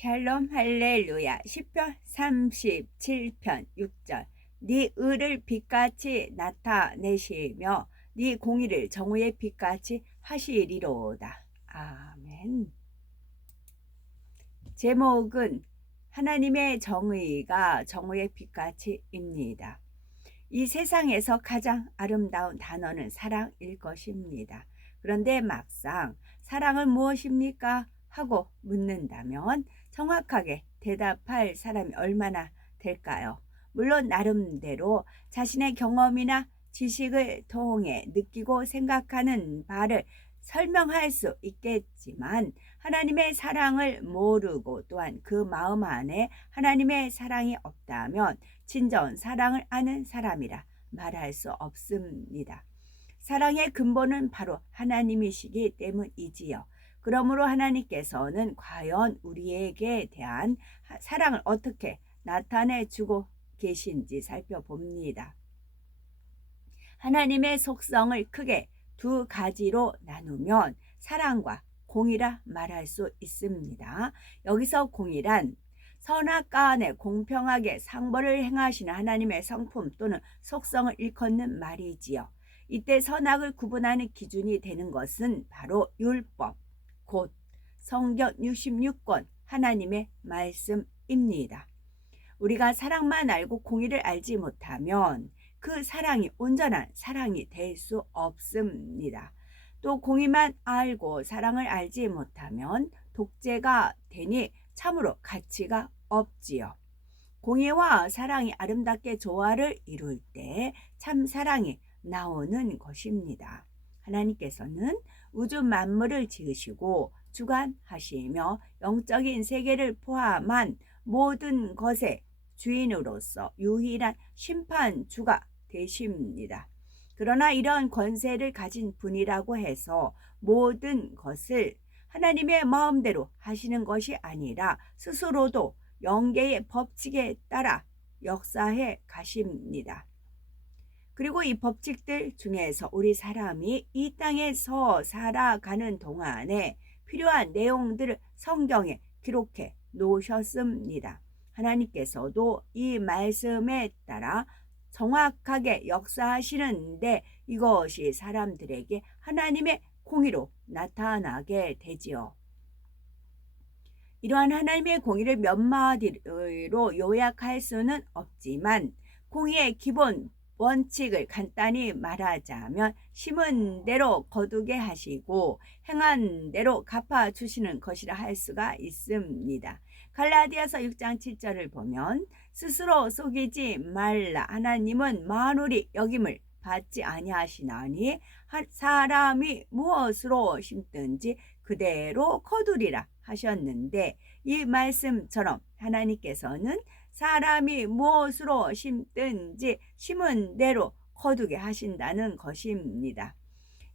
샬롬 할렐루야. 시편 37편 6절. 네 의를 빛같이 나타내시며 네 공의를 정오의 빛같이 하시리로다. 아멘. 제목은 하나님의 정의가 정오의 빛같이입니다. 이 세상에서 가장 아름다운 단어는 사랑일 것입니다. 그런데 막상 사랑은 무엇입니까? 하고 묻는다면 정확하게 대답할 사람이 얼마나 될까요? 물론 나름대로 자신의 경험이나 지식을 통해 느끼고 생각하는 바를 설명할 수 있겠지만 하나님의 사랑을 모르고 또한 그 마음 안에 하나님의 사랑이 없다면 진정 사랑을 아는 사람이라 말할 수 없습니다. 사랑의 근본은 바로 하나님이시기 때문이지요. 그러므로 하나님께서는 과연 우리에게 대한 사랑을 어떻게 나타내주고 계신지 살펴봅니다. 하나님의 속성을 크게 두 가지로 나누면 사랑과 공의라 말할 수 있습니다. 여기서 공의란 선악간에 공평하게 상벌을 행하시는 하나님의 성품 또는 속성을 일컫는 말이지요. 이때 선악을 구분하는 기준이 되는 것은 바로 율법, 곧 성경 66권 하나님의 말씀입니다. 우리가 사랑만 알고 공의를 알지 못하면 그 사랑이 온전한 사랑이 될 수 없습니다. 또 공의만 알고 사랑을 알지 못하면 독재가 되니 참으로 가치가 없지요. 공의와 사랑이 아름답게 조화를 이룰 때 참 사랑이 나오는 것입니다. 하나님께서는 우주 만물을 지으시고 주관하시며 영적인 세계를 포함한 모든 것의 주인으로서 유일한 심판주가 되십니다. 그러나 이런 권세를 가진 분이라고 해서 모든 것을 하나님의 마음대로 하시는 것이 아니라 스스로도 영계의 법칙에 따라 역사해 가십니다. 그리고 이 법칙들 중에서 우리 사람이 이 땅에서 살아가는 동안에 필요한 내용들을 성경에 기록해 놓으셨습니다. 하나님께서도 이 말씀에 따라 정확하게 역사하시는데 이것이 사람들에게 하나님의 공의로 나타나게 되지요. 이러한 하나님의 공의를 몇 마디로 요약할 수는 없지만 공의의 기본 원칙을 간단히 말하자면 심은 대로 거두게 하시고 행한 대로 갚아주시는 것이라 할 수가 있습니다. 갈라디아서 6장 7절을 보면 스스로 속이지 말라. 하나님은 만물이 여김을 받지 아니하시나니 사람이 무엇으로 심든지 그대로 거두리라 하셨는데 이 말씀처럼 하나님께서는 사람이 무엇으로 심든지 심은 대로 거두게 하신다는 것입니다.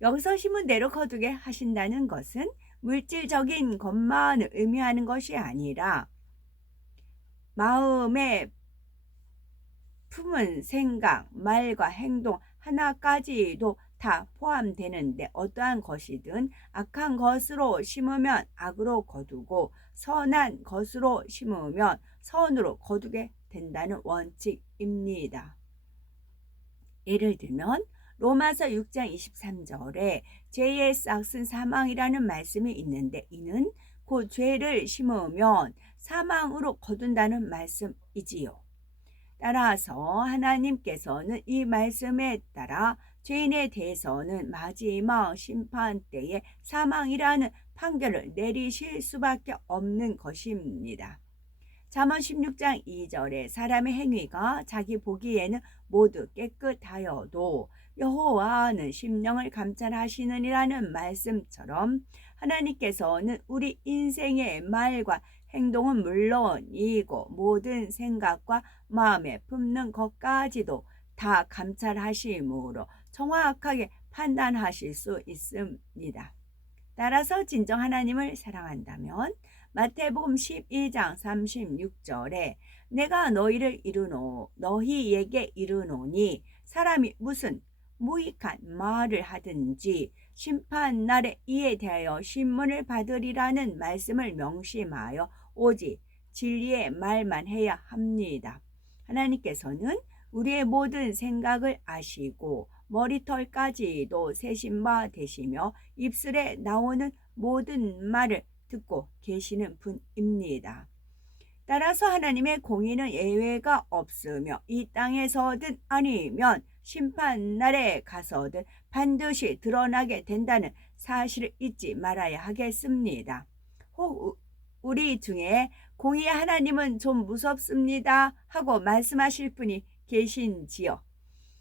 여기서 심은 대로 거두게 하신다는 것은 물질적인 것만을 의미하는 것이 아니라 마음에 품은 생각, 말과 행동 하나까지도 다 포함되는데 어떠한 것이든 악한 것으로 심으면 악으로 거두고 선한 것으로 심으면 선으로 거두게 된다는 원칙입니다. 예를 들면 로마서 6장 23절에 죄의 싹은 사망이라는 말씀이 있는데 이는 그 죄를 심으면 사망으로 거둔다는 말씀이지요. 따라서 하나님께서는 이 말씀에 따라 죄인에 대해서는 마지막 심판 때에 사망이라는 판결을 내리실 수밖에 없는 것입니다. 잠언 16장 2절에 사람의 행위가 자기 보기에는 모두 깨끗하여도 여호와는 심령을 감찰하시느니라는 말씀처럼 하나님께서는 우리 인생의 말과 행동은 물론이고 모든 생각과 마음에 품는 것까지도 다 감찰하심으로 정확하게 판단하실 수 있습니다. 따라서 진정 하나님을 사랑한다면 마태복음 12장 36절에 내가 너희에게 이르노니 사람이 무슨 무익한 말을 하든지 심판 날에 이에 대하여 신문을 받으리라는 말씀을 명심하여 오직 진리의 말만 해야 합니다. 하나님께서는 우리의 모든 생각을 아시고 머리털까지도 세신 바 되시며 입술에 나오는 모든 말을 듣고 계시는 분입니다. 따라서 하나님의 공의는 예외가 없으며 이 땅에서든 아니면 심판날에 가서든 반드시 드러나게 된다는 사실을 잊지 말아야 하겠습니다. 혹 우리 중에 공의의 하나님은 좀 무섭습니다 하고 말씀하실 분이 계신지요?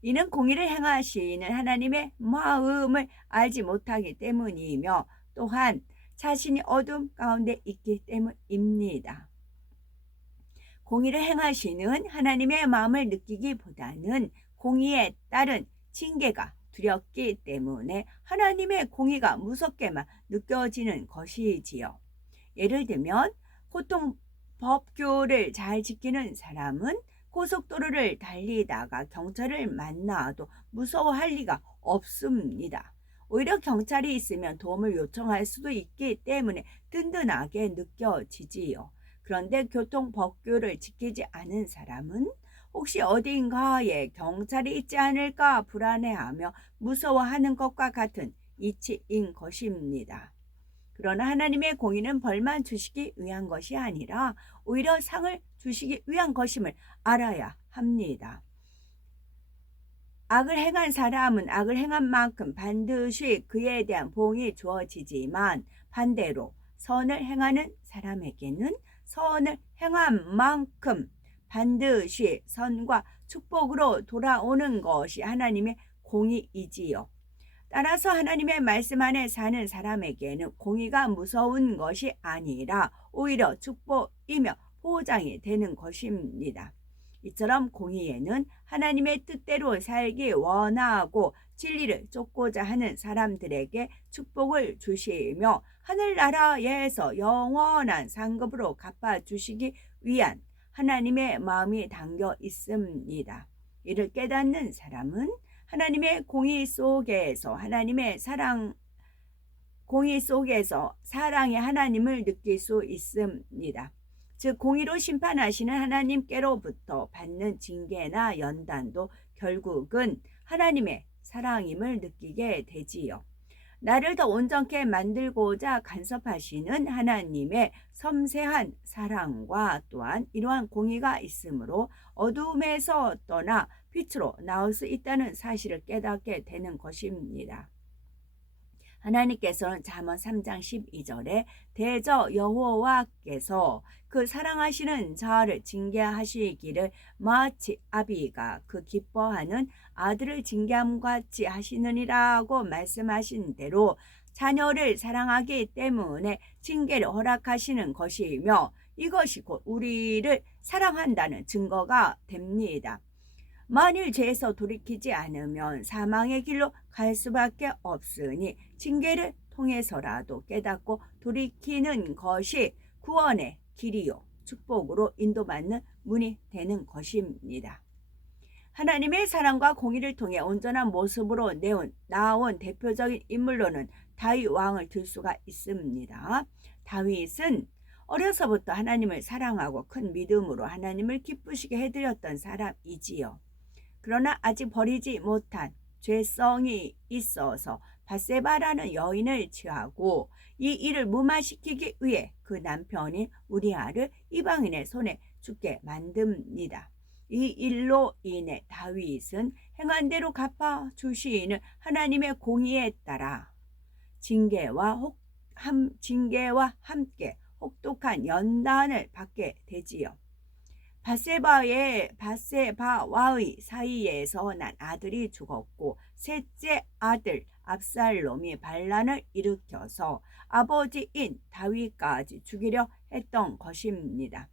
이는 공의를 행하시는 하나님의 마음을 알지 못하기 때문이며 또한 자신이 어둠 가운데 있기 때문입니다. 공의를 행하시는 하나님의 마음을 느끼기보다는 공의에 따른 징계가 두렵기 때문에 하나님의 공의가 무섭게만 느껴지는 것이지요. 예를 들면 고통법규를 잘 지키는 사람은 고속도로를 달리다가 경찰을 만나도 무서워할 리가 없습니다. 오히려 경찰이 있으면 도움을 요청할 수도 있기 때문에 든든하게 느껴지지요. 그런데 교통법규를 지키지 않은 사람은 혹시 어딘가에 경찰이 있지 않을까 불안해하며 무서워하는 것과 같은 이치인 것입니다. 그러나 하나님의 공의는 벌만 주시기 위한 것이 아니라 오히려 상을 주시기 위한 것임을 알아야 합니다. 악을 행한 사람은 악을 행한 만큼 반드시 그에 대한 보응이 주어지지만 반대로 선을 행하는 사람에게는 선을 행한 만큼 반드시 선과 축복으로 돌아오는 것이 하나님의 공의이지요. 따라서 하나님의 말씀 안에 사는 사람에게는 공의가 무서운 것이 아니라 오히려 축복이며 보장이 되는 것입니다. 이처럼 공의에는 하나님의 뜻대로 살기 원하고 진리를 쫓고자 하는 사람들에게 축복을 주시며 하늘나라에서 영원한 상급으로 갚아주시기 위한 하나님의 마음이 담겨 있습니다. 이를 깨닫는 사람은 하나님의 공의 속에서 공의 속에서 사랑의 하나님을 느낄 수 있습니다. 즉 공의로 심판하시는 하나님께로부터 받는 징계나 연단도 결국은 하나님의 사랑임을 느끼게 되지요. 나를 더 온전케 만들고자 간섭하시는 하나님의 섬세한 사랑과 또한 이러한 공의가 있으므로 어둠에서 떠나 빛으로 나올 수 있다는 사실을 깨닫게 되는 것입니다. 하나님께서는 잠언 3장 12절에 대저 여호와께서 그 사랑하시는 자를 징계하시기를 마치 아비가 그 기뻐하는 아들을 징계함과 같이 하시느니라고 말씀하신 대로 자녀를 사랑하기 때문에 징계를 허락하시는 것이며 이것이 곧 우리를 사랑한다는 증거가 됩니다. 만일 죄에서 돌이키지 않으면 사망의 길로 갈 수밖에 없으니 징계를 통해서라도 깨닫고 돌이키는 것이 구원의 길이요 축복으로 인도받는 문이 되는 것입니다. 하나님의 사랑과 공의를 통해 온전한 모습으로 나온 대표적인 인물로는 다윗 왕을 들 수가 있습니다. 다윗은 어려서부터 하나님을 사랑하고 큰 믿음으로 하나님을 기쁘시게 해드렸던 사람이지요. 그러나 아직 버리지 못한 죄성이 있어서 밧세바라는 여인을 취하고 이 일을 무마시키기 위해 그 남편인 우리아를 이방인의 손에 죽게 만듭니다. 이 일로 인해 다윗은 행한 대로 갚아주시는 하나님의 공의에 따라 징계와 함께 혹독한 연단을 받게 되지요. 밧세바와의 사이에서 난 아들이 죽었고 셋째 아들 압살롬이 반란을 일으켜서 아버지인 다윗까지 죽이려 했던 것입니다.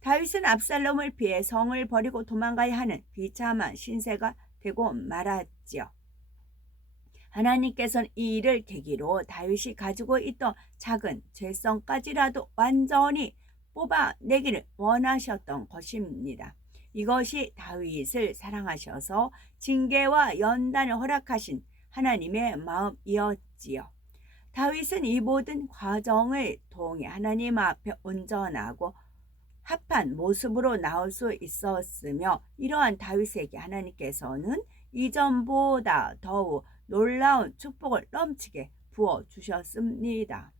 다윗은 압살롬을 피해 성을 버리고 도망가야 하는 비참한 신세가 되고 말았지요. 하나님께서는 이 일을 계기로 다윗이 가지고 있던 작은 죄성까지라도 완전히 뽑아내기를 원하셨던 것입니다. 이것이 다윗을 사랑하셔서 징계와 연단을 허락하신 하나님의 마음이었지요. 다윗은 이 모든 과정을 통해 하나님 앞에 온전하고 합한 모습으로 나올 수 있었으며, 이러한 다윗에게 하나님께서는 이전보다 더욱 놀라운 축복을 넘치게 부어주셨습니다.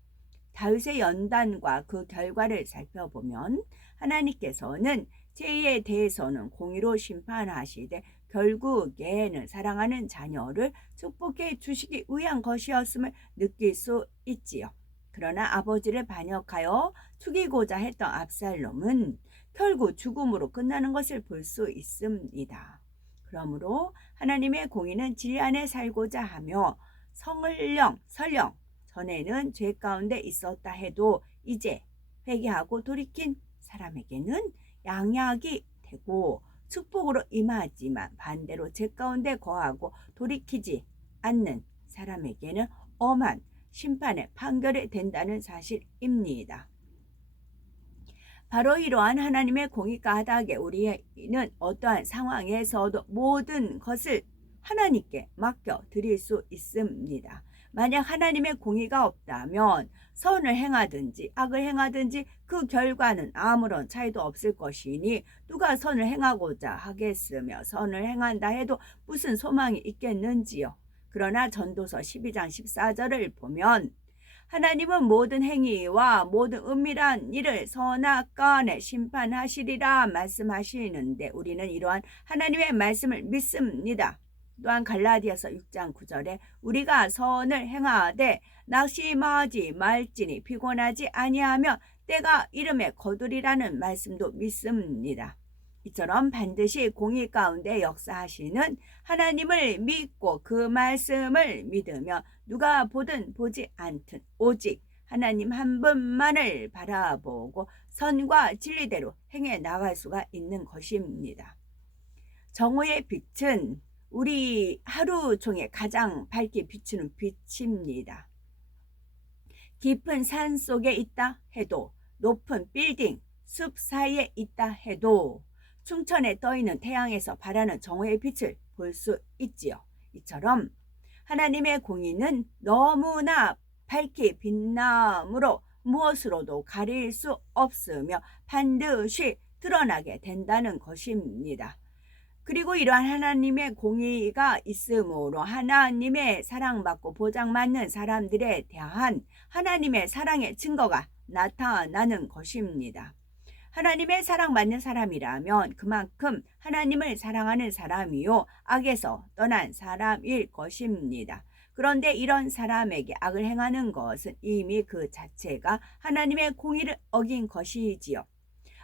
다윗의 연단과 그 결과를 살펴보면 하나님께서는 죄에 대해서는 공의로 심판하시되 결국에는 사랑하는 자녀를 축복해 주시기 위한 것이었음을 느낄 수 있지요. 그러나 아버지를 반역하여 죽이고자 했던 압살롬은 결국 죽음으로 끝나는 것을 볼 수 있습니다. 그러므로 하나님의 공의는 진리 안에 살고자 하며 설령 전에는 죄 가운데 있었다 해도 이제 회개하고 돌이킨 사람에게는 양약이 되고 축복으로 임하지만, 반대로 죄 가운데 거하고 돌이키지 않는 사람에게는 엄한 심판의 판결이 된다는 사실입니다. 바로 이러한 하나님의 공의 까닭에 우리는 어떠한 상황에서도 모든 것을 하나님께 맡겨드릴 수 있습니다. 만약 하나님의 공의가 없다면 선을 행하든지 악을 행하든지 그 결과는 아무런 차이도 없을 것이니 누가 선을 행하고자 하겠으며 선을 행한다 해도 무슨 소망이 있겠는지요. 그러나 전도서 12장 14절을 보면 하나님은 모든 행위와 모든 은밀한 일을 선악간에 심판하시리라 말씀하시는데, 우리는 이러한 하나님의 말씀을 믿습니다. 또한 갈라디아서 6장 9절에 우리가 선을 행하되 낙심하지 말지니 피곤하지 아니하며 때가 이름에 거두리라는 말씀도 믿습니다. 이처럼 반드시 공의 가운데 역사하시는 하나님을 믿고 그 말씀을 믿으며 누가 보든 보지 않든 오직 하나님 한 분만을 바라보고 선과 진리대로 행해 나갈 수가 있는 것입니다. 정오의 빛은 우리 하루 종일 가장 밝게 비추는 빛입니다. 깊은 산 속에 있다 해도, 높은 빌딩, 숲 사이에 있다 해도 충천에 떠있는 태양에서 발하는 정오의 빛을 볼 수 있지요. 이처럼 하나님의 공의는 너무나 밝게 빛나므로 무엇으로도 가릴 수 없으며 반드시 드러나게 된다는 것입니다. 그리고 이러한 하나님의 공의가 있으므로 하나님의 사랑받고 보장받는 사람들에 대한 하나님의 사랑의 증거가 나타나는 것입니다. 하나님의 사랑받는 사람이라면 그만큼 하나님을 사랑하는 사람이요 악에서 떠난 사람일 것입니다. 그런데 이런 사람에게 악을 행하는 것은 이미 그 자체가 하나님의 공의를 어긴 것이지요.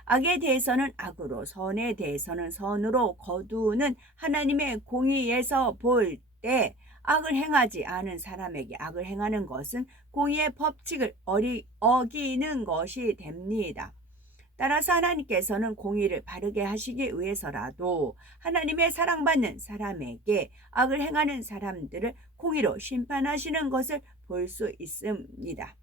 악에 대해서는 악으로, 선에 대해서는 선으로 거두는 하나님의 공의에서 볼 때 악을 행하지 않은 사람에게 악을 행하는 것은 공의의 법칙을 어기는 것이 됩니다. 따라서 하나님께서는 공의를 바르게 하시기 위해서라도 하나님의 사랑받는 사람에게 악을 행하는 사람들을 공의로 심판하시는 것을 볼 수 있습니다.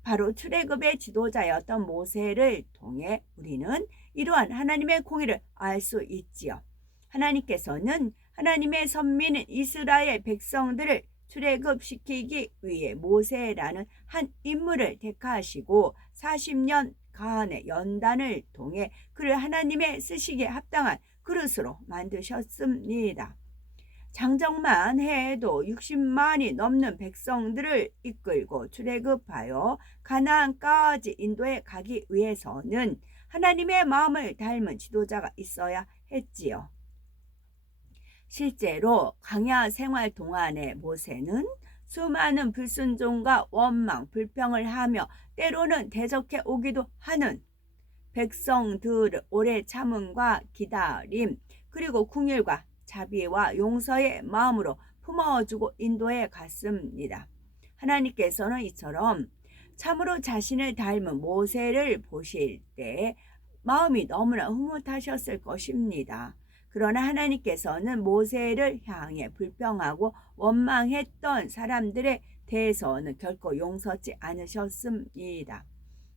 바로 출애굽의 지도자였던 모세를 통해 우리는 이러한 하나님의 공의를 알 수 있지요. 하나님께서는 하나님의 선민인 이스라엘 백성들을 출애굽시키기 위해 모세라는 한 인물을 택하시고 40년간의 연단을 통해 그를 하나님의 쓰시기에 합당한 그릇으로 만드셨습니다. 장정만 해도 60만이 넘는 백성들을 이끌고 출애굽하여 가나안까지 인도해 가기 위해서는 하나님의 마음을 닮은 지도자가 있어야 했지요. 실제로 광야 생활 동안에 모세는 수많은 불순종과 원망, 불평을 하며 때로는 대적해 오기도 하는 백성들을 오래 참음과 기다림, 그리고 궁일과 자비와 용서의 마음으로 품어주고 인도해 갔습니다. 하나님께서는 이처럼 참으로 자신을 닮은 모세를 보실 때 마음이 너무나 흐뭇하셨을 것입니다. 그러나 하나님께서는 모세를 향해 불평하고 원망했던 사람들에 대해서는 결코 용서치 않으셨습니다.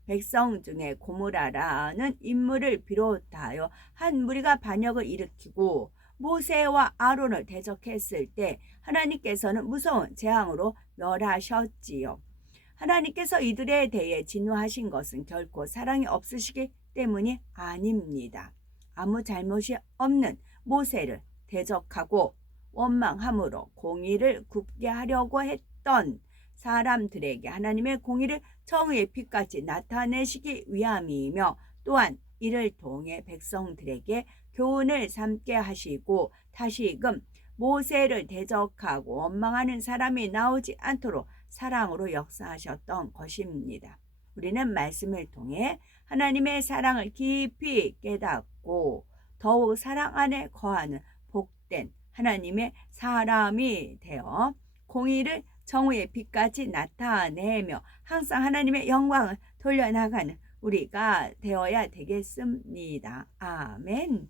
백성 중에 고무라라는 인물을 비롯하여 한 무리가 반역을 일으키고 모세와 아론을 대적했을 때 하나님께서는 무서운 재앙으로 멸하셨지요. 하나님께서 이들에 대해 진노하신 것은 결코 사랑이 없으시기 때문이 아닙니다. 아무 잘못이 없는 모세를 대적하고 원망함으로 공의를 굽게 하려고 했던 사람들에게 하나님의 공의를 정의의 빛같이 나타내시기 위함이며, 또한 이를 통해 백성들에게 교훈을 삼게 하시고 다시금 모세를 대적하고 원망하는 사람이 나오지 않도록 사랑으로 역사하셨던 것입니다. 우리는 말씀을 통해 하나님의 사랑을 깊이 깨닫고 더욱 사랑 안에 거하는 복된 하나님의 사람이 되어 공의를 정의의 빛같이 나타내며 항상 하나님의 영광을 돌려나가는 우리가 되어야 되겠습니다. 아멘.